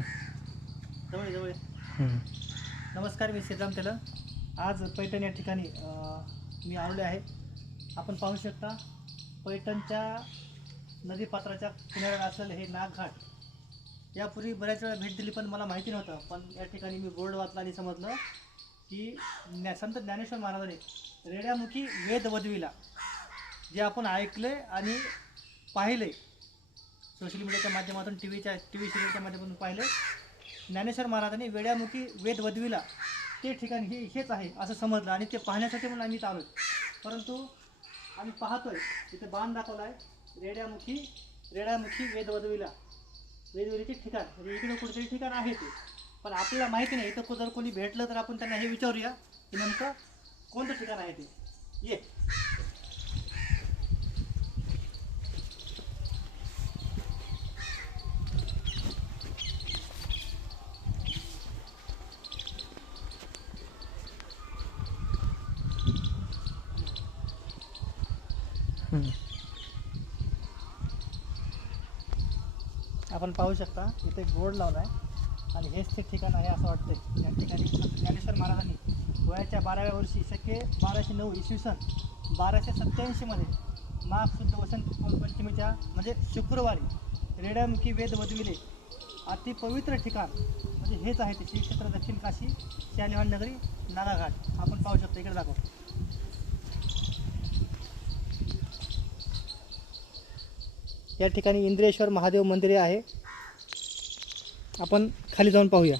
जवळ जवळ. नमस्कार, मी श्रीराम तेलंग. आज पैठण या ठिकाणी मी आलेलो आहे. आपण पाहू शकता पैठणच्या नदीपात्राच्या किनाऱ्यावर असलेले हे नागघाट. यापूर्वी बऱ्याच वेळा भेट दिली पण मला माहिती नव्हतं. पण या ठिकाणी मी बोर्ड वाचला आणि समजलं की संत ज्ञानेश्वर महाराजांनी रेड्यामुखी वेद वदविला, जे आपण ऐकले आणि पाहिले सोशल मीडियाच्या माध्यमातून, टी व्ही सिरियलच्या माध्यमातून पाहिले. ज्ञानेश्वर महाराजांनी वेड्यामुखी वेद वदविला ते ठिकाण हेच आहे असं समजलं आणि ते पाहण्यासाठी म्हणून आम्ही आलो. परंतु आम्ही पाहतोय तिथे बाण दाखवला आहे, रेड्यामुखी वेद वदविला, वेदवदीचे ठिकाण. म्हणजे इकडे कुठेतरी ठिकाण आहे ते, पण आपल्याला माहिती नाही. इथं जर कोणी भेटलं तर आपण त्यांना हे विचारूया की नेमकं कोणतं ठिकाण आहे ते. ये आपण पाहू शकता इथे बोर्ड लावला आहे आणि हेच ते ठिकाण आहे असं वाटतंय. या ठिकाणी ज्ञानेश्वर महाराजांनी वयाच्या 12व्या वर्षी शके 1209 इसवी सन 1287 माघ शुद्ध वसंत पंचमीच्या म्हणजे शुक्रवारी रेड्यामुखी वेद वदविले. अति पवित्र ठिकाण म्हणजे हेच आहे ते श्री क्षेत्र दक्षिण काशी शालिवाहन नगरी नागाघाट. आपण पाहू शकता, इकडे दाखव. या ठिकाणी इंद्रेश्वर महादेव मंदिर आहे. आपण खाली जाऊन पाहूया.